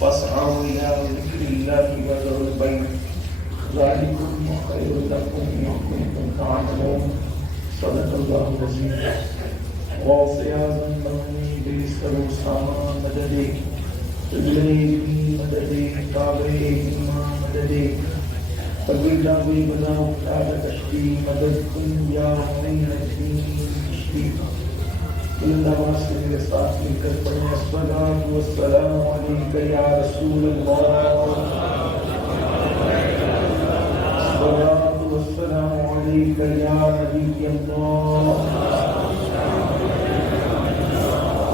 فاسعوا إلى ذكر الله وذروا البيع ذلكم خير لكم إن كنتم تعلمون صدق الله العظيم. واصعا بني بيسر ساما مددي قبلي مددي كعبي مددي فقيدا بنا وقال تشتي مددكم يا معين الدين تشتي إنما سيد الصافي كالبني الصلاة والسلام عليك يا رسول الله الصلاة والسلام عليك يا نبي الله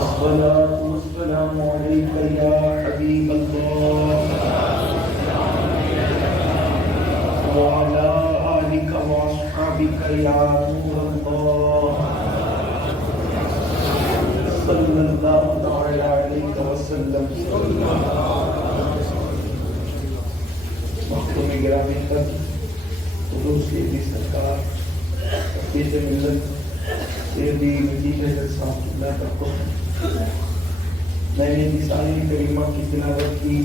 الصلاة والسلام عليك يا حبيب الله وعلى آلك وأصحابك يا نور الله صلی اللہ تعالی علیہ وسلم. محترم گرامی قدر حضور سیدی سرکار حفیظ ملت سیدی مجید صاحب اللہ کا حکم میں نے نسائی کریمہ کی تلاوت کی.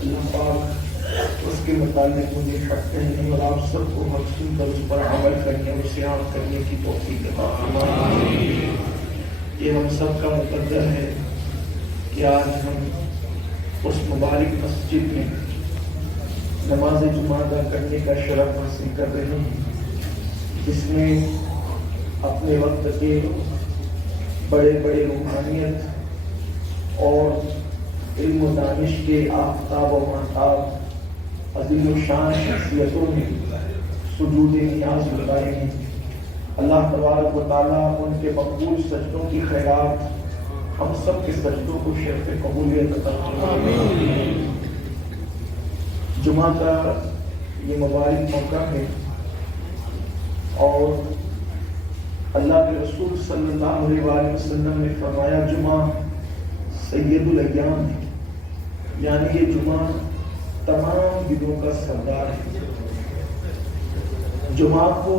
اللہ پاک اس کے متعلق مجھے حق کہنے اور آپ سب کو مقصود پر اس پر عمل کرنے اور سیاح کرنے کی توفیق عطا فرمائے. یہ ہم سب کا مقدر ہے کہ آج ہم اس مبارک مسجد میں نماز جمعہ ادا کرنے کا شرف حاصل کر رہے ہیں جس میں اپنے وقت کے بڑے بڑے روحانیت اور علم و دانش کے آفتاب و مہتاب عظیم الشان شخصیتوں میں سجود نیاز لگائے ہیں. اللہ تبارک و تعالیٰ ان کے مقبول سجدوں کی خیرات ہم سب کے سجدوں کو شرف قبولیت عطا فرمائے. جمعہ کا یہ مبارک موقع ہے اور اللہ کے رسول صلی اللہ علیہ وسلم نے فرمایا جمعہ سید الایام ہے، یعنی یہ جمعہ تمام دنوں کا سردار ہے. جمعہ کو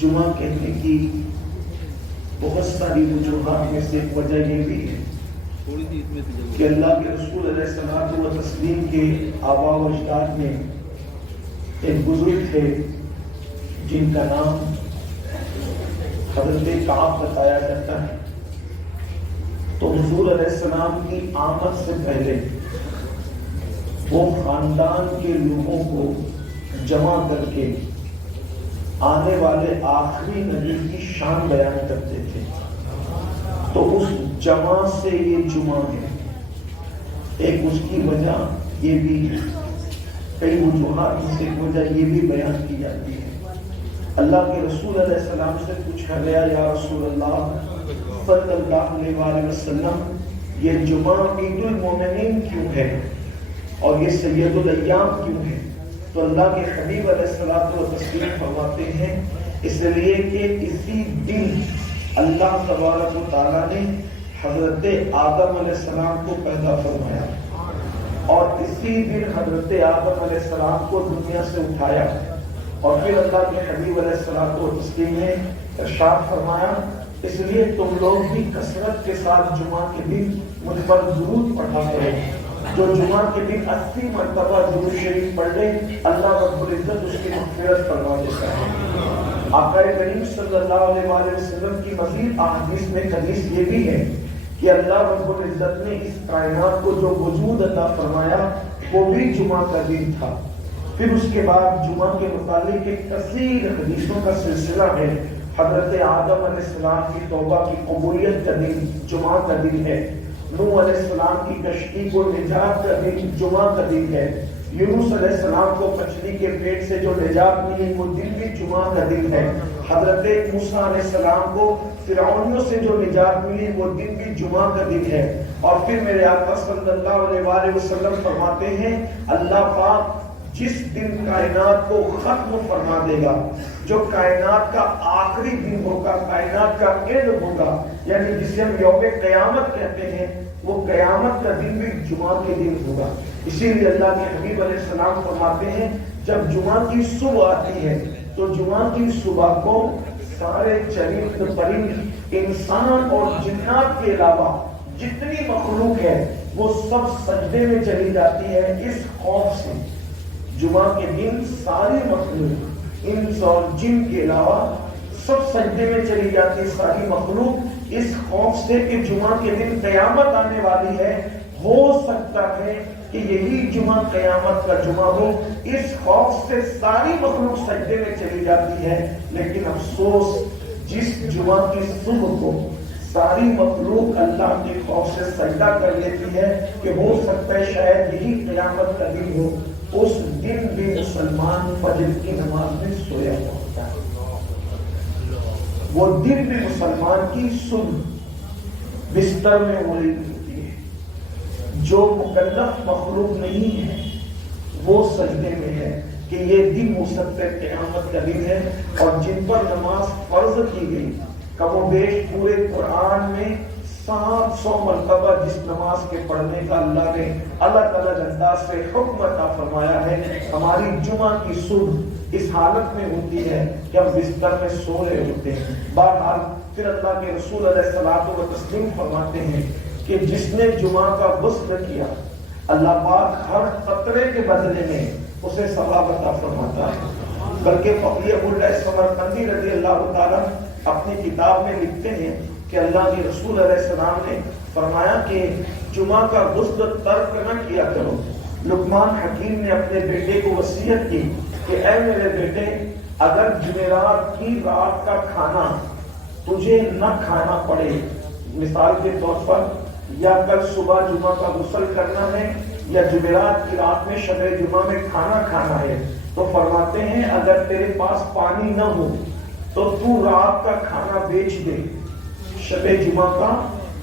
جمعہ کہنے کی بہت ساری وجوہات میں سے ایک وجہ یہ بھی ہے کہ اللہ کے رسول علیہ الصلوۃ والتسلیم کے آباء و اجداد میں ایک بزرگ تھے جن کا نام حضرت کعب بتایا جاتا ہے. تو حضور علیہ السلام کی آمد سے پہلے وہ خاندان کے لوگوں کو جمع کر کے آنے والے آخری نبی کی شان بیان کرتے تھے. تو اس جمع سے یہ جمعہ ہے. ایک اس کی وجہ یہ بھی کئی وجوہات میں سے ایک وجہ یہ بھی بیان کی جاتی ہے. اللہ کے رسول علیہ السلام سے پوچھا گیا یا رسول اللہ صلی اللہ علیہ وسلم یہ جمعہ عید المومنین کیوں ہے اور یہ سید الایام کیوں ہے؟ تو اللہ کے حبیب علیہ الصلوۃ والتسلیم فرماتے ہیں اس لیے کہ اسی دن اللہ تبارک و تعالیٰ نے حضرت آدم علیہ السلام کو پیدا فرمایا اور اسی دن حضرت آدم علیہ السلام کو دنیا سے اٹھایا. اور پھر اللہ کے حبیب علیہ الصلوۃ والتسلیم نے ارشاد فرمایا اس لیے تم لوگ بھی کثرت کے ساتھ جمعہ کے دن مجھ پر درود پڑھا کرو. جو جمعہ کے دن 80 مرتبہ درود شریف پڑھ لے اللہ رب العزت اس کی مغفرت فرما دیتا ہے. آقا کریم صلی اللہ علیہ وسلم کی مزید احادیث میں حدیث یہ بھی ہے کہ اللہ رب العزت نے اس کائنات کو جو وجود عطا فرمایا وہ بھی جمعہ کا دن تھا. پھر اس کے بعد جمعہ کے متعلق ایک کثیر حدیثوں کا سلسلہ ہے. حضرت آدم علیہ السلام کی توبہ کی قبولیت کا دن جمعہ کا دن ہے. نوح علیہ السلام کی کشتی کو نجات کا دن جمعہ کا دن ہے. یونس علیہ السلام کو مچھلی کے پیٹ سے جو نجات ملی وہ دن بھی جمعہ کا دن ہے. حضرت موسیٰ علیہ السلام کو فرعونیوں سے جو نجات ملی وہ دن بھی جمعہ کا دن ہے. اور پھر میرے آقا صلی اللہ علیہ وسلم فرماتے ہیں اللہ پاک جس دن کائنات کو ختم فرما دے گا، جو کائنات کا آخری دن ہوگا، کائنات کا اینڈ ہوگا، یعنی جسے ہم یوم قیامت کہتے ہیں، وہ قیامت کا دن بھی جمعہ کے دن ہوگا. اسی لیے اللہ کے حبیب علیہ السلام فرماتے ہیں جب جمعہ کی صبح آتی ہے تو جمعہ کی صبح کو سارے چرند پرند انسان اور جنات کے علاوہ جتنی مخلوق ہے وہ سب سجدے میں چلی جاتی ہے اس خوف سے. جمعہ کے دن ساری مخلوق انس اور جن کے علاوہ سب سجدے میں چلی جاتی ہے، ساری مخلوق اس خوف سے کہ جمعہ کے دن قیامت آنے والی ہے. ہو سکتا ہے کہ یہی جمعہ قیامت کا جمعہ ہو. اس خوف سے ساری مخلوق سجدے میں چلی جاتی ہے. لیکن افسوس، جس جمعہ کی صبح کو ساری مخلوق اللہ کے خوف سے سجدہ کر لیتی ہے کہ ہو سکتا ہے شاید یہی قیامت کا دن ہو، اس دن بھی مسلمان فجر کی نماز میں سویا ہوا ہوتا ہے. وہ دن بھی مسلمان کی صبح بستر میں ہو رہی ہوتی ہے. جو مکلف مخلوق نہیں ہے وہ سجدے میں ہے کہ یہ دن ہو سکتا ہے قیامت کا دن ہے. اور جن پر نماز فرض کی گئی، کم و بیش پورے قرآن میں 700 مرتبہ جس نماز کے پڑھنے کا اللہ نے الگ الگ انداز سے حکم عطا فرمایا ہے، ہماری جمعہ کی صبح اس حالت میں ہوتی ہے کہ ہم بستر میں سو رہے ہوتے ہیں. بہرحال پھر اللہ کے رسول علیہ الصلوۃ والتسلیم فرماتے ہیں کہ جس نے جمعہ کا غسل کیا، اللہ پاک ہر قطرے کے بدلے میں اسے ثواب عطا فرماتا ہے. بلکہ فقیہ اللہ سمرقندی رضی اللہ تعالیٰ اپنی کتاب میں لکھتے ہیں کہ اللہ کے رسول علیہ السلام نے فرمایا کہ جمعہ کا غسل ترک نہ کیا کرو. لقمان حکیم نے اپنے بیٹے کو وصیت کی کہ اے میرے بیٹے، اگر جمعرات کی رات کا کھانا تجھے نہ کھانا پڑے، مثال کے طور پر یا کل صبح جمعہ کا غسل کرنا ہے یا جمعرات کی رات میں شب جمعہ میں کھانا کھانا ہے، تو فرماتے ہیں اگر تیرے پاس پانی نہ ہو تو رات کا کھانا بیچ دے. شب جمعہ کا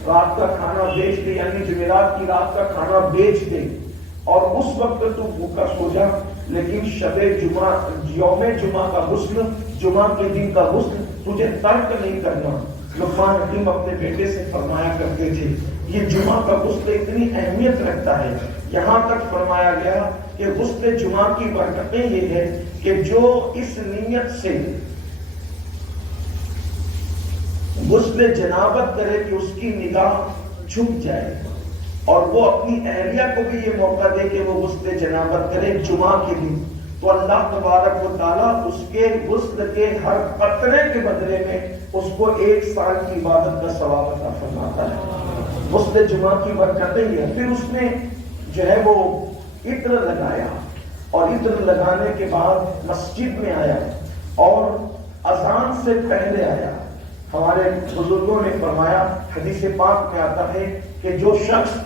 رات کا کھانا بیچ دے، یعنی جمعرات کی رات کا کھانا بیچ دے اور اس وقت تو بھوکا سو جا. لیکن شب جمعہ، یوم جمعہ کا غسل، جمعہ کے دن کا غسل تجھے ترک نہیں کرنا. لقمان حکیم اپنے بیٹے سے فرمایا کرتے تھے. یہ جمعہ کا غسل اتنی اہمیت رکھتا ہے، یہاں تک فرمایا گیا کہ غسل جمعہ کی برکتیں یہ ہے کہ جو اس نیت سے غسل جنابت کرے کہ اس کی نگاہ جھک جائے اور وہ اپنی اہلیہ کو بھی یہ موقع دے کہ وہ غسل جنابت کرے جمعہ کے دن، تو اللہ تبارک و تعالیٰ اس کے غسل کے ہر قطرے کے بدلے میں اس کو 1 سال کی عبادت کا ثواب عطا فرماتا ہے. غسل جمعہ کی برکتیں یہ. پھر اس نے جو ہے وہ عطر لگایا اور عطر لگانے کے بعد مسجد میں آیا اور اذان سے پہلے آیا. ہمارے بزرگوں نے فرمایا، حدیث پاک میں آتا ہے کہ جو شخص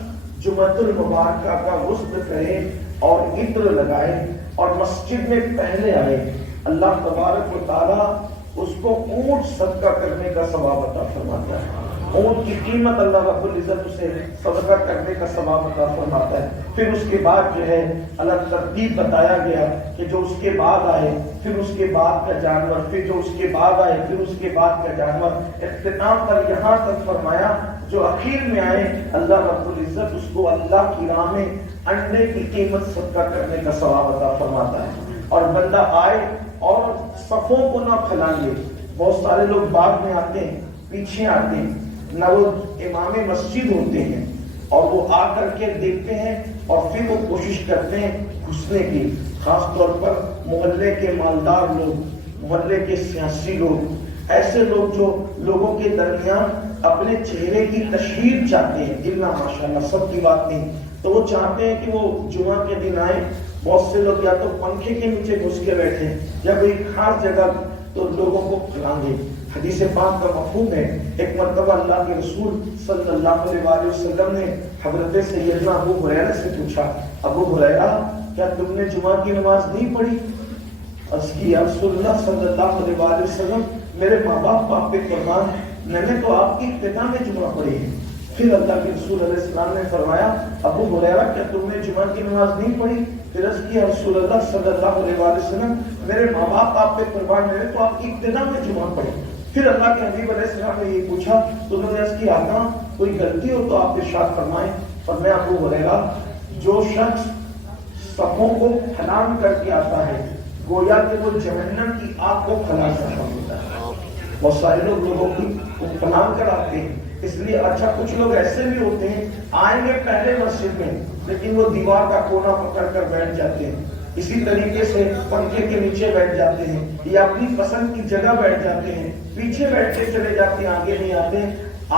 جمعۃ المبارکہ کا غسل کرے اور عطر لگائے اور مسجد میں پہلے آئے، اللہ تبارک و تعالیٰ اس کو اونٹ صدقہ کرنے کا ثواب عطا فرماتا ہے. اونٹ کی قیمت اللہ رب العزت اسے صدقہ کرنے کا ثواب عطا فرماتا ہے. پھر اس کے بعد جو ہے الگ ترتیب بتایا گیا کہ جو اس کے بعد آئے، پھر اس کے بعد کا جانور، پھر جو اس کے بعد آئے، پھر اس کے بعد کا جانور، اختتام پر یہاں تک فرمایا جو اخیر میں آئے اللہ رب العزت اس کو اللہ کی راہ میں انڈے کی قیمت صدقہ کرنے کا ثواب عطا فرماتا ہے. اور بندہ آئے اور صفوں کو نہ پھیلائیں. بہت سارے لوگ بعد میں آتے ہیں، پیچھے آتے ہیں، نہ وہ امام مسجد ہوتے ہیں اور وہ آ کر کے دیکھتے ہیں اور پھر وہ کوشش کرتے ہیں گھسنے کی. خاص طور پر محلے کے مالدار لوگ، محلے کے سیاسی لوگ، ایسے لوگ جو لوگوں کے درمیان اپنے چہرے کی تشہیر چاہتے ہیں، اللہ ماشاءاللہ سب کی بات نہیں، تو وہ چاہتے ہیں کہ وہ جمعہ کے دن آئے. بہت سے لوگ یا تو پنکھے کے نیچے گھس کے بیٹھے یا کوئی خاص جگہ تو لوگوں کو کھلائیں گے. حدیث پاک کا مفہوم ہے. ایک مرتبہ اللہ کے رسول صلی اللہ علیہ وسلم نے حضرت سیدنا ابو ہریرہ سے پوچھا، ابو ہریرہ کیا تم نے جمعہ کی نماز نہیں پڑھی؟ عرض کی یا رسول اللہ صلی اللہ علیہ وسلم، میرے ماں باپ آپ پہ قربان ہیں، میں نے تو آپ کی ابتدا میں جمعہ پڑھی ہے. پھر اللہ کے رسول علیہ السلام نے فرمایا ابو ہریرہ کیا تم نے جمعہ کی نماز نہیں پڑھی؟ پھر عرض کی یا رسول اللہ صلی اللہ علیہ وسلم، میرے ماں باپ آپ پہ قربان، میں نے تو آپ کی ابتدا میں جمعہ پڑھی. پھر اللہ کے حبیب علیہ السلام نے یہ پوچھا تو انہوں نے عرض کی آقا کوئی غلطی ہو تو آپ ارشاد فرمائیں. فرمایا ابو ہریرہ جو شخص صفوں کو پھلان کر کے آتا ہے گویا کہ وہ جہنم کی آگ کو پھیلا سکتا ہوتا ہے. بہت سارے لوگ لوگوں کی پھلان کر آتے ہیں اس لیے اچھا کچھ لوگ ایسے بھی ہوتے ہیں آئیں گے پہلے مسجد میں لیکن وہ دیوار کا کونا پکڑ کر بیٹھ جاتے ہیں، اسی طریقے سے پنکھے کے نیچے بیٹھ جاتے ہیں یا اپنی پسند کی جگہ بیٹھ جاتے ہیں، پیچھے بیٹھتے چلے جاتے ہیں، آگے نہیں آتے۔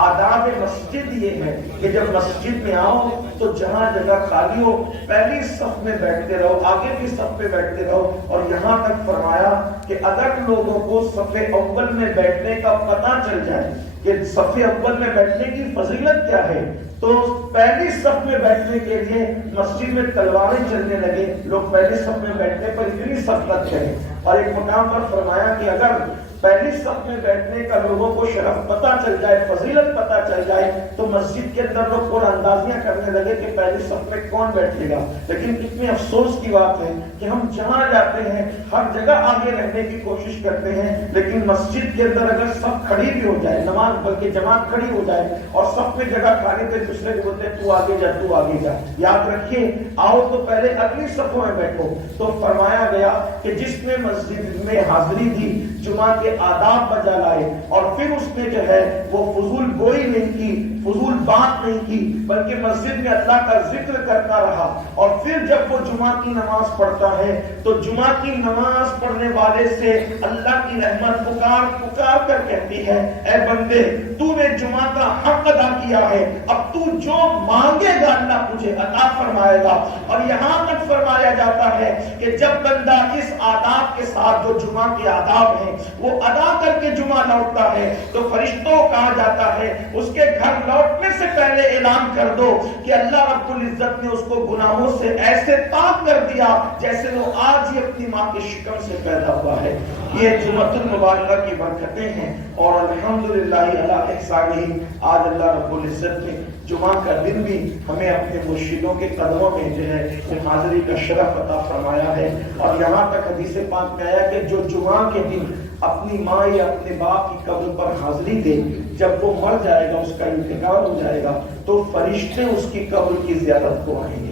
آداب مسجد یہ ہے کہ جب مسجد میں آؤ تو جہاں جگہ خالی ہو پہلی صف میں بیٹھتے رہو، آگے کی صف پہ بیٹھتے رہو، اور یہاں تک فرمایا کہ اگر لوگوں کو صف اول میں بیٹھنے کا پتہ چل جائے کہ صف اول میں بیٹھنے کی فضیلت کیا ہے تو پہلی صف میں بیٹھنے کے لیے مسجد میں تلواریں چلنے لگے، لوگ پہلی صف میں بیٹھنے پر اتنی سخت کریں۔ اور ایک مقام پر فرمایا کہ اگر پہلی صف میں بیٹھنے کا لوگوں کو شرف پتہ چل جائے، فضیلت پتہ چل جائے تو مسجد کے اندر لوگ قول اندازیاں کرنے لگے کہ پہلی صف میں کون بیٹھے گا۔ لیکن کتنی افسوس کی بات ہے کہ ہم جہاں جاتے ہیں ہر جگہ آگے رہنے کی کوشش کرتے ہیں، لیکن مسجد کے اندر اگر صف کھڑی بھی ہو جائے، نماز بلکہ جماعت کھڑی ہو جائے اور صف میں جگہ خالی پہ دوسرے کو بولتے ہیں تو آگے جا تو آگے جا، یاد رکھیے آؤ تو پہلے اگلی صفوں میں بیٹھو۔ تو فرمایا گیا کہ جس نے مسجد میں حاضری دی جمعہ کے آداب بجا لائے اور پھر اس نے جو ہے وہ فضول گوئی نہیں کی، فضول بات نہیں کی، بلکہ مسجد میں اللہ کا ذکر کرتا رہا، اور پھر جب وہ جمعہ کی نماز پڑھتا ہے تو جمعہ کی نماز پڑھنے والے سے اللہ کی رحمت پکار پکار کر کہتی ہے اے بندے تو نے جمعہ کا حق ادا کیا ہے، اب تو جو مانگے گا اللہ تجھے عطا فرمائے گا۔ اور یہاں تک فرمایا جاتا ہے کہ جب بندہ اس آداب کے ساتھ جو جمعہ کے آداب ہیں وہ ادا کر کے جمعہ لوٹتا ہے تو فرشتوں کو کہا جاتا ہے اس کے گھر لوٹنے سے پہلے اعلان کر دو کہ اللہ رب العزت نے اس کو گناہوں سے ایسے پاک کر دیا جیسے وہ آج ہی اپنی ماں کے شکم سے پیدا ہوا ہے۔ یہ جمعہ المبارکہ کی برکتیں ہیں، اور الحمدللہ علی احسانہ آج اللہ رب العزت نے جمعہ کا دن بھی ہمیں اپنے مرشدوں کے قدموں میں جو ہے حاضری کا شرف عطا فرمایا ہے۔ اور یہاں تک حدیث پاک میں آیا کہ جو جمعہ کے دن اپنی ماں یا اپنے باپ کی قبر پر حاضری دے، جب وہ مر جائے گا، اس کا انتقال ہو جائے گا تو فرشتے اس کی قبر کی زیارت کو آئیں گے۔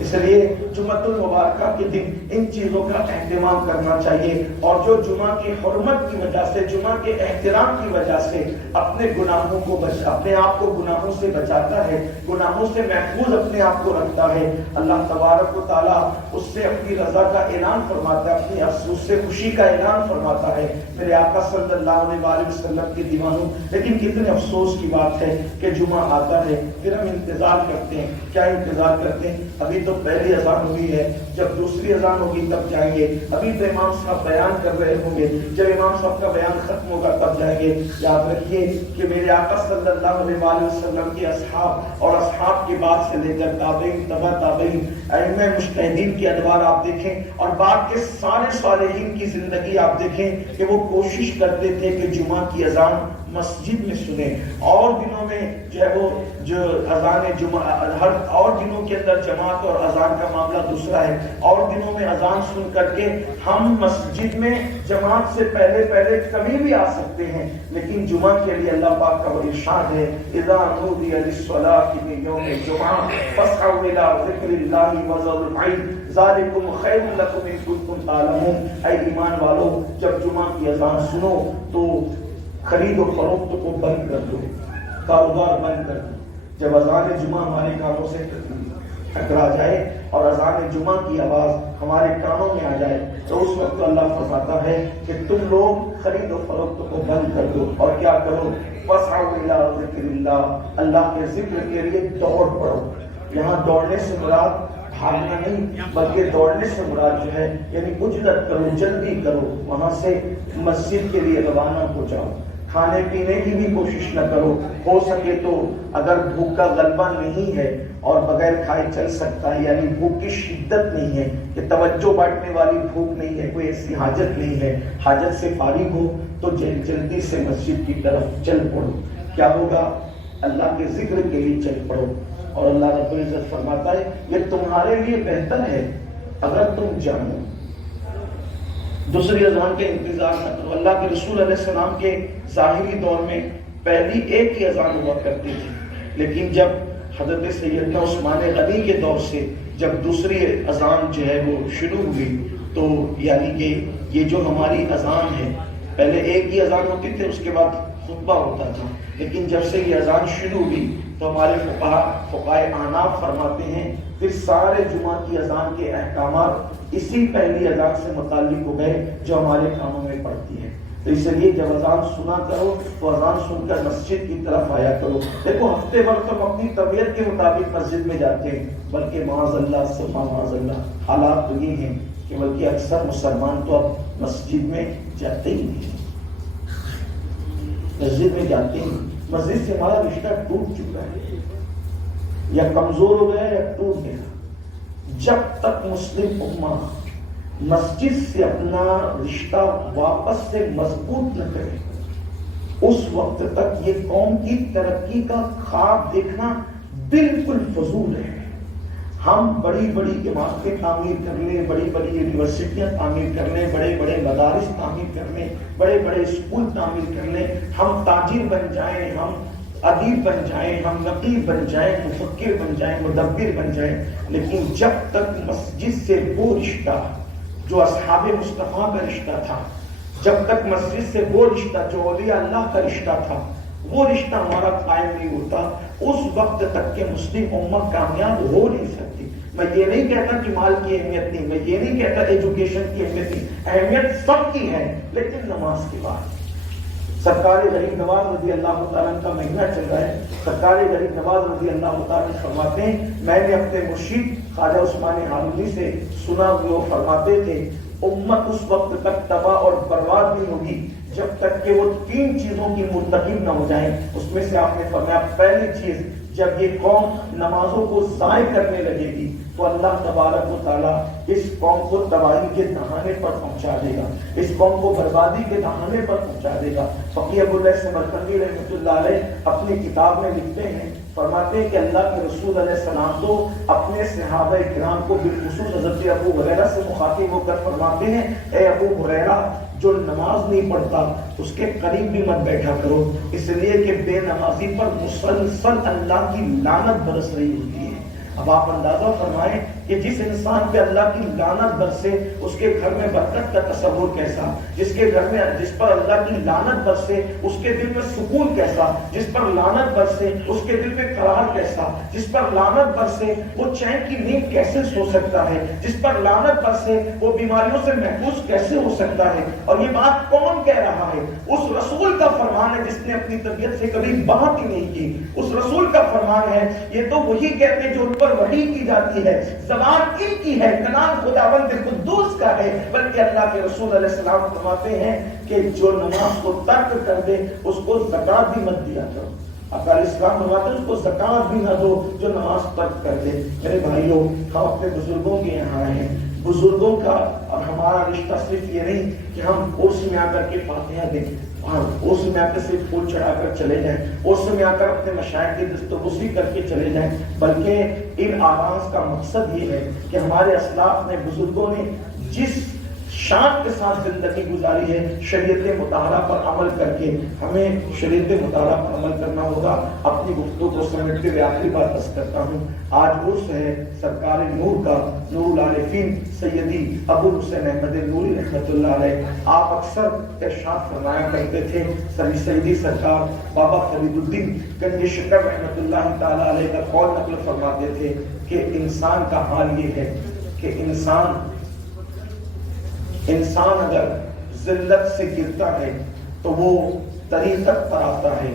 اس لیے جمعہ المبارکہ کے دن ان چیزوں کا اہتمام کرنا چاہیے، اور جو جمعہ کی حرمت کی وجہ سے، جمعہ کے احترام کی وجہ سے اپنے گناہوں کو اپنے آپ کو گناہوں سے بچاتا ہے، گناہوں سے محفوظ اپنے آپ کو رکھتا ہے، اللہ تبارک و تعالیٰ اس سے اپنی رضا کا اعلان فرماتا ہے، اپنی افسوس سے خوشی کا اعلان فرماتا ہے۔ میرے آقا صلی اللہ علیہ وسلم کے دیوانوں، لیکن کتنے افسوس کی بات ہے کہ جمعہ آتا ہے پھر ہم انتظار کرتے ہیں۔ کیا انتظار کرتے ہیں؟ ابھی تو پہلی اذان ہوئی ہے، جب دوسری اذان ہوگی تب جائیں گے، ابھی تو امام صاحب بیان کر رہے ہوں گے، جب امام صاحب کا بیان ختم ہوگا تب جائیں گے۔ یاد رکھیے کہ میرے آقا صلی اللہ علیہ وسلم کے اصحاب اور اصحاب کے بعد سے لے کر تابعین، تبع تابعین، ائمہ مجتہدین کی ادوار آپ دیکھیں، اور بعد کے سارے صالحین کی زندگی آپ دیکھیں کہ وہ کوشش کرتے تھے کہ جمعہ کی اذان مسجد میں سنیں۔ اور دنوں میں جو ہے وہ جو اذان جمعہ، ہر اور دنوں کے اندر جماعت اور اذان کا معاملہ دوسرا ہے، اور دنوں میں اذان سن کر کے ہم مسجد میں جماعت سے پہلے کبھی بھی آ سکتے ہیں، لیکن جمعہ کے لیے اللہ پاک کا ارشاد ہے اذا نودی للصلاۃ من یوم الجمعہ فاسعوا الی ذکر اللہ وذروا البیع ذالکم خیر لکم ان کنتم تعلمون۔ اے ایمان والو، جب جمعہ کی اذان سنو تو خرید و فروخت کو بند کر دو، کاروبار بند کر دو۔ جب اذان جمعہ ہمارے کانوں سے ٹکرا جائے اور اذان جمعہ کی آواز ہمارے کانوں میں آ جائے تو اس وقت اللہ فرماتا ہے کہ تم لوگ خرید و فروخت کو بند کر دو اور کیا کرو؟ فاسعوا الی ذکر اللہ، اللہ کے ذکر کے لیے دوڑ پڑو۔ یہاں دوڑنے سے مراد بھاگنا نہیں، بلکہ دوڑنے سے مراد جو ہے یعنی اجلت کرو، جلدی کرو، وہاں سے مسجد کے لیے روانہ ہو جاؤ۔ کھانے پینے کی بھی کوشش نہ کرو، ہو سکے تو اگر بھوک کا غلبہ نہیں ہے اور بغیر کھائے چل سکتا ہے، یعنی بھوک کی شدت نہیں ہے کہ توجہ بانٹنے والی بھوک نہیں ہے، کوئی ایسی حاجت نہیں ہے، حاجت سے فارغ ہو تو جلدی سے مسجد کی طرف چل پڑو۔ کیا ہوگا؟ اللہ کے ذکر کے لیے چل پڑو، اور اللہ رب العزت فرماتا ہے یہ تمہارے لیے بہتر ہے اگر تم جانو۔ دوسری اذان کے انتظار نہ کرو۔ اللہ کے رسول علیہ السلام کے ظاہری دور میں پہلی ایک ہی اذان ہوا کرتی تھی، لیکن جب حضرت سیدنا عثمان غنی کے دور سے جب دوسری اذان جو ہے وہ شروع ہوئی تو یعنی کہ یہ جو ہماری اذان ہے، پہلے ایک ہی اذان ہوتی تھی، اس کے بعد خطبہ ہوتا تھا، لیکن جب سے یہ اذان شروع ہوئی تو ہمارے فقہائے اعناف فرماتے ہیں پھر سارے جمعہ کی اذان کے احکامات اسی پہلی اذان سے متعلق ہو گئے جو ہمارے کاموں میں پڑتی ہے۔ تو اس لیے جب اذان سنا کرو تو اذان سن کر مسجد کی طرف آیا کرو۔ دیکھو ہفتے بھر تو ہم اپنی طبیعت کے مطابق مسجد میں جاتے ہیں، بلکہ معاذ اللہ صفا معاذ اللہ حالات تو یہ ہیں کہ بلکہ اکثر مسلمان تو اب مسجد میں جاتے ہی نہیں، مسجد میں جاتے ہی نہیں۔ مسجد سے ہمارا رشتہ ٹوٹ چکا ہے، یا کمزور ہو گیا یا ٹوٹ گیا۔ جب تک مسلم امہ مسجد سے اپنا رشتہ واپس سے مضبوط نہ کرے اس وقت تک یہ قوم کی ترقی کا خواب دیکھنا بالکل فضول ہے۔ ہم بڑی بڑی عمارتیں تعمیر کر لیں، بڑی بڑی یونیورسٹیاں تعمیر کر لیں، بڑے بڑے مدارس تعمیر کر لیں، بڑے بڑے اسکول تعمیر کر لیں، ہم تاجر بن جائیں، ہم ادیب بن جائیں، ہم نقیب بن جائیں، مفکر بن جائیں، مدبر بن جائیں، لیکن جب تک مسجد سے وہ رشتہ جو اصحاب مصطفیٰ کا رشتہ تھا، جب تک مسجد سے وہ رشتہ جو اولیاء اللہ کا رشتہ تھا وہ رشتہ ہمارا قائم نہیں ہوتا، اس وقت تک کہ مسلم امت کامیاب ہو نہیں سکتی۔ میں یہ نہیں کہتا کہ مال کی اہمیت نہیں، میں یہ نہیں کہتا ایجوکیشن کی اہمیت نہیں، اہمیت سب کی ہے، لیکن نماز کی بات۔ سرکار غریب نواز رضی اللہ تعالیٰ کا مہینہ چل رہا ہے، سرکار غریب نواز رضی اللہ تعالیٰ فرماتے ہیں میں نے اپنے مرشد خواجہ عثمان ہارونی سے سنا، وہ فرماتے تھے امت اس وقت تک تباہ اور برباد نہیں ہوگی جب تک کہ وہ 3 چیزوں کی مرتکب نہ ہو جائیں۔ اس میں سے آپ نے فرمایا پہلی چیز، جب یہ قوم نمازوں کو ضائع کرنے لگے گی تو اللہ تبارک و تعالیٰ اس قوم کو تباہی کے دہانے پر پہنچا دے گا، اس قوم کو بربادی کے دہانے پر پہنچا دے گا۔ فقیہ ابواللیث سمرقندی رحمۃ اللہ علیہ اپنی کتاب میں لکھتے ہیں، فرماتے ہیں کہ اللہ کے رسول علیہ السلام تو اپنے صحابہ کرام کو بالخصوص حضرت ابو ہریرہ سے مخاطب ہو کر فرماتے ہیں اے ابو ہریرہ جو نماز نہیں پڑھتا اس کے قریب بھی مت بیٹھا کرو، اس لیے کہ بے نمازی پر مسلسل اللہ کی لعنت برس رہی ہوتی ہے۔ اب آپ اندازہ فرمائیں کہ جس انسان پہ اللہ کی لعنت برسے اس کے گھر میں برکت کا تصور کیسا، جس کے گھر میں جس پر اللہ کی لعنت برسے اس کے دل میں سکون کیسا، جس پر لعنت برسے اس کے دل میں قرار کیسا، جس پر لعنت برسے وہ چین کی نیند کیسے سو سکتا ہے، جس پر لعنت برسے وہ بیماریوں سے محفوظ کیسے ہو سکتا ہے۔ اور یہ بات کون کہہ رہا ہے؟ اس رسول کا فرمان ہے جس نے اپنی طبیعت سے کبھی بات ہی نہیں کی، اس رسول کا فرمان ہے۔ یہ تو وہی کہتے ہیں جو ان پر وحی کی جاتی ہے، زبان ان کی ہے، کلام خداوند قدوس کا ہے، بلکہ اللہ کے رسول علیہ السلام فرماتے ہیں کہ جو نماز کو ترک کر دے اس کو زکات بھی مت دیا کرو۔ اقال اسلام فرماتے ہیں اس کو زکات بھی نہ دو جو نماز ترک کر دے۔ میرے بھائیوں ہم اپنے بزرگوں کے یہاں آئے ہیں، بزرگوں کا اور ہمارا رشتہ صرف یہ نہیں کہ ہم عرس میں آ کر کے فاتحہ دیں، عرس میں آ کر صرف پھول چڑھا کر چلے جائیں، عرس میں آ کر اپنے مشائخ کی دستگوئی کر کے چلے جائیں، بلکہ ان آراز کا مقصد یہ ہے کہ ہمارے اسلاف نے بزرگوں نے جس شان کے ساتھ زندگی گزاری ہے شریعت مطالعہ پر عمل کر کے ہمیں شریعت مطالعہ پر عمل کرنا ہوگا۔ اپنی گفتگو کو سمیٹتے ہوئے آخری بات عرض کرتا ہوں، آج عرس ہے سرکار نور کا، نور العارفین سیدی ابو الحسین احمد نوری رحمۃ اللہ علیہ۔ آپ اکثر ارشاد فرمایا کرتے تھے، سیدی سرکار بابا فرید الدین گنج شکر رحمۃ اللہ تعالی علیہ کا قول نقل فرماتے تھے کہ انسان کا حال یہ ہے کہ انسان اگر ذلت سے گرتا ہے تو وہ طریقت پر آتا ہے،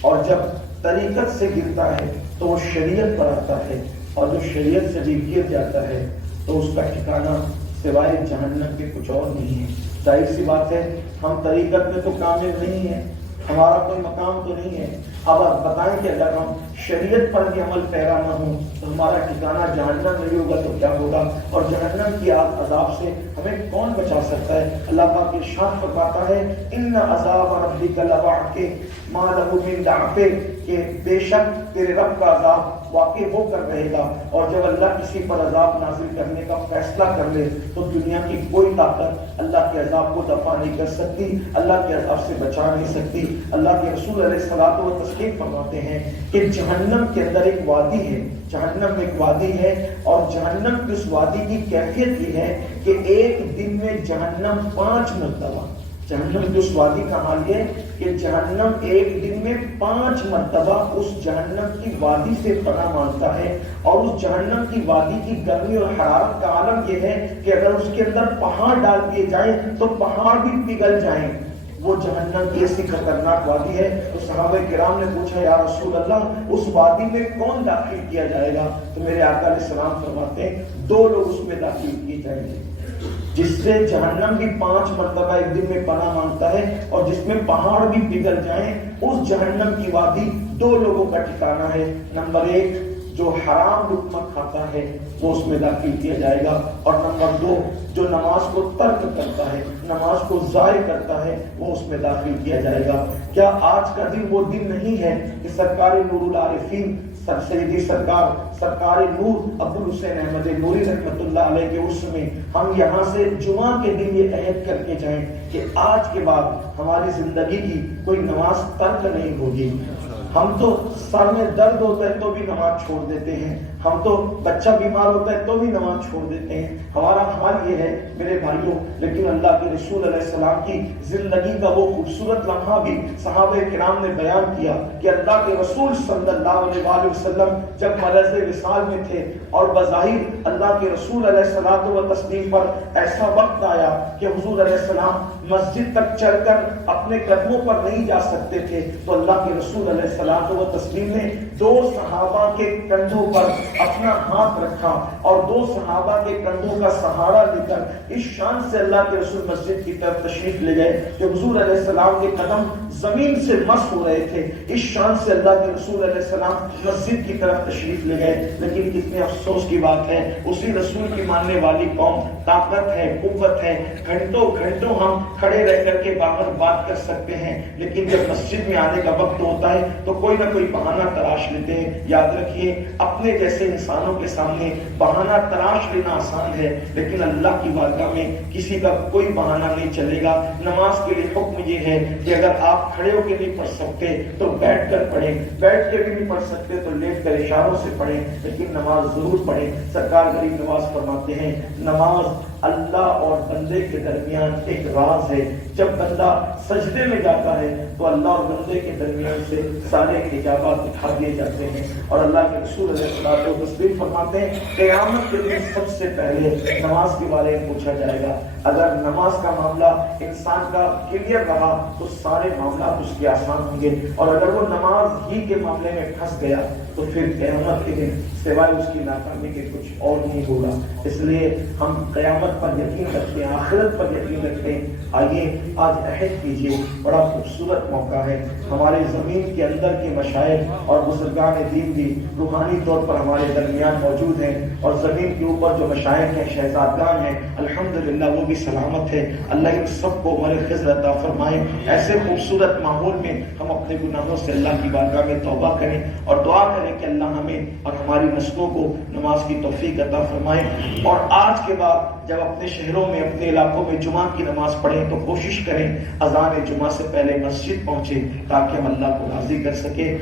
اور جب طریقت سے گرتا ہے تو وہ شریعت پر آتا ہے، اور جو شریعت سے بھی گر جاتا ہے تو اس کا ٹھکانہ سوائے جہنم کے کچھ اور نہیں ہے۔ ظاہر سی بات ہے ہم طریقت میں تو کامل نہیں ہیں، ہمارا کوئی مقام تو نہیں ہے۔ اب آپ بتائیں کہ اگر ہم شریعت پر بھی عمل پیرا نہ ہوں تو ہمارا ٹھکانہ جہنم نہیں ہوگا تو کیا ہوگا، اور جہنم کی عذاب سے ہمیں کون بچا سکتا ہے؟ اللہ پاک ارشاد فرماتا ہے ان عذاب ربک لواقع ما له من دافع، کہ بے شک تیرے رب کا عذاب واقع ہو کر رہے گا، اور جب اللہ کسی پر عذاب نازل کرنے کا فیصلہ کر لے تو دنیا کی کوئی طاقت اللہ کے عذاب کو دفع نہیں کر سکتی، اللہ کے عذاب سے بچا نہیں سکتی۔ اللہ کے رسول علیہ الصلوۃ والتسلیم فرماتے ہیں کہ جہنم کے اندر ایک وادی ہے، جہنم میں ایک وادی ہے، اور جہنم کی اس وادی کی کیفیت یہ ہے کہ ایک دن میں جہنم 5 مرتبہ جہنم کی اس وادی کا حال یہ کہ جہنم ایک دن میں 5 مرتبہ اس جہنم کی وادی سے پناہ مانگتا ہے، اور اس جہنم کی وادی کی گرمی اور حرارت کا عالم یہ ہے کہ اگر اس کے اندر پہاڑ ڈال دیے جائیں تو پہاڑ بھی پگھل جائیں۔ وہ جہنم کی ایسی خطرناک وادی ہے۔ تو صحابہ کرام نے پوچھا یا رسول اللہ اس وادی میں کون داخل کیا جائے گا؟ تو میرے آقا علیہ السلام فرماتے ہیں 2 لوگ اس میں داخل کیے جائیں گے، جس سے جہنم بھی 5 مرتبہ ایک دن میں پناہ مانگتا ہے اور جس میں پہاڑ بھی پگھل جائیں، اس جہنم کی وادی 2 لوگوں کا ٹھکانہ ہے۔ نمبر 1 جو حرام لقمہ کھاتا ہے وہ اس میں داخل کیا جائے گا، اور نمبر 2 جو نماز کو ترک کرتا ہے، نماز کو ضائع کرتا ہے، وہ اس میں داخل کیا جائے گا۔ کیا آج کا دن وہ دن نہیں ہے کہ سرکار نور العارفین سر سیدی سرکار نور ابو الحسین احمد نوری رحمۃ اللہ علیہ کے عرس میں ہم یہاں سے جمعہ کے دن یہ عہد کر کے جائیں کہ آج کے بعد ہماری زندگی کی کوئی نماز ترک نہیں ہوگی۔ ہم تو سر میں درد ہوتا ہے تو بھی نماز چھوڑ دیتے ہیں، ہم تو بچہ بیمار ہوتا ہے تو بھی نماز چھوڑ دیتے ہیں، ہمارا حال یہ ہے میرے بھائیوں۔ لیکن اللہ کے رسول علیہ السلام کی زندگی کا وہ خوبصورت لمحہ بھی صحابہ کرام نے بیان کیا کہ اللہ کے رسول صلی اللہ علیہ وسلم جب مرض وصال میں تھے اور بظاہر اللہ کے رسول علیہ الصلوۃ والتسلیم پر ایسا وقت آیا کہ حضور علیہ السلام مسجد تک چل کر اپنے قدموں پر نہیں جا سکتے تھے، تو اللہ کے رسول علیہ الصلوۃ والتسلیم نے 2 صحابہ کے کندھوں پر اپنا ہاتھ رکھا اور 2 صحابہ کے کندھوں کا سہارا لے کر اس شان سے اللہ کے رسول مسجد کی طرف تشریف لے گئے کہ حضور علیہ السلام کے قدم زمین سے مس ہو رہے تھے، اس شان سے اللہ کے رسول علیہ السلام مسجد کی طرف تشریف لے گئے۔ لیکن کتنے افسوس کی بات ہے، اسی رسول کی ماننے والی قوم طاقت ہے، قوت ہے، گھنٹوں گھنٹوں ہم کھڑے رہ کر کے باہر بات کر سکتے ہیں، لیکن جب مسجد میں آنے کا وقت ہوتا ہے تو کوئی نہ کوئی بہانہ تراش لیتے ہیں۔ یاد رکھیے اپنے جیسے انسانوں کے سامنے بہانہ تراش لینا آسان ہے، لیکن اللہ کی بارگاہ میں کسی کا کوئی بہانہ نہیں چلے گا۔ نماز کے لیے حکم یہ ہے کہ اگر آپ کھڑے ہو کے نہیں پڑھ سکتے تو بیٹھ کر پڑھیں، بیٹھ کے بھی نہیں پڑھ سکتے تو لیٹ کر اشاروں سے پڑھیں، لیکن نماز ضرور پڑھیں۔ سرکار غریب نواز فرماتے ہیں نماز اللہ اور بندے کے درمیان ایک راز ہے، جب بندہ سجدے میں جاتا ہے تو اللہ اور بندے کے درمیان سے سارے حجابات اٹھا دیے جاتے ہیں، اور اللہ کے رسول علیہ الصلوۃ والتسلیم فرماتے ہیں قیامت کے دن سب سے پہلے نماز کے بارے میں پوچھا جائے گا۔ اگر نماز کا معاملہ انسان کا کلیئر رہا تو سارے معاملات اس کے آسان ہوں گے، اور اگر وہ نماز ہی کے معاملے میں پھنس گیا تو پھر قیامت کے دن سوائے اس کی ناکامی کے کچھ اور نہیں ہوگا۔ اس لیے ہم قیامت پر یقین رکھتے ہیں، آخرت پر یقین رکھتے ہیں۔ آئیے آج عہد کیجیے، بڑا خوبصورت موقع ہے، ہمارے زمین کے اندر کے مشائخ اور بزرگان دین بھی روحانی طور پر ہمارے درمیان موجود ہیں، اور زمین کے اوپر جو مشائخ ہیں، شہزادگان ہیں، الحمدللہ وہ بھی سلامت ہے۔ اللہ ان سب کو عمر خضر عطا فرمائے۔ ایسے خوبصورت ماحول میں ہم اپنے گناہوں سے اللہ کی بارگاہ میں توبہ کریں اور دعا کریں کہ اللہ ہمیں اور ہماری نسلوں کو نماز کی توفیق عطا فرمائے۔ اور آج کے بعد جب اپنے شہروں میں، اپنے علاقوں میں جمعہ کی نماز پڑھیں تو کوشش کریں اذان جمعہ سے پہلے مسجد پہنچے تاکہ ہم اللہ کو راضی کر سکیں۔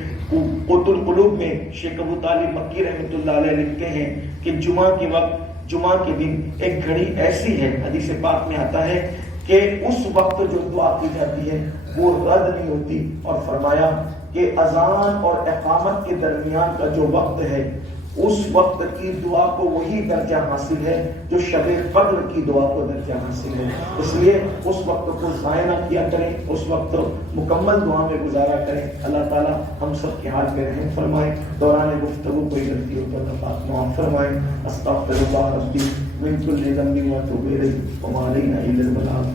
قوت القلوب میں شیخ ابو طالب مکی رحمۃ اللہ علیہ لکھتے ہیں کہ جمعہ کے وقت، جمعہ کے دن ایک گھڑی ایسی ہے، حدیث پاک میں آتا ہے کہ اس وقت جو دعا کی جاتی ہے وہ رد نہیں ہوتی، اور فرمایا کہ اذان اور اقامت کے درمیان کا جو وقت ہے اس وقت کی دعا کو وہی درجہ حاصل ہے جو شب قدر کی دعا کو درجہ حاصل ہے۔ اس لیے اس وقت کو ضائع نہ کیا کریں، اس وقت مکمل دعا میں گزارا کریں۔ اللہ تعالیٰ ہم سب کے حال میں رحم فرمائے۔ دوران گفتگو کوئی غلطی ہو تو دفعات معاف فرمائے۔ استغفر اللہ ربی من کل ذنب و اتوب الیہ وما علینا الا البلاغ۔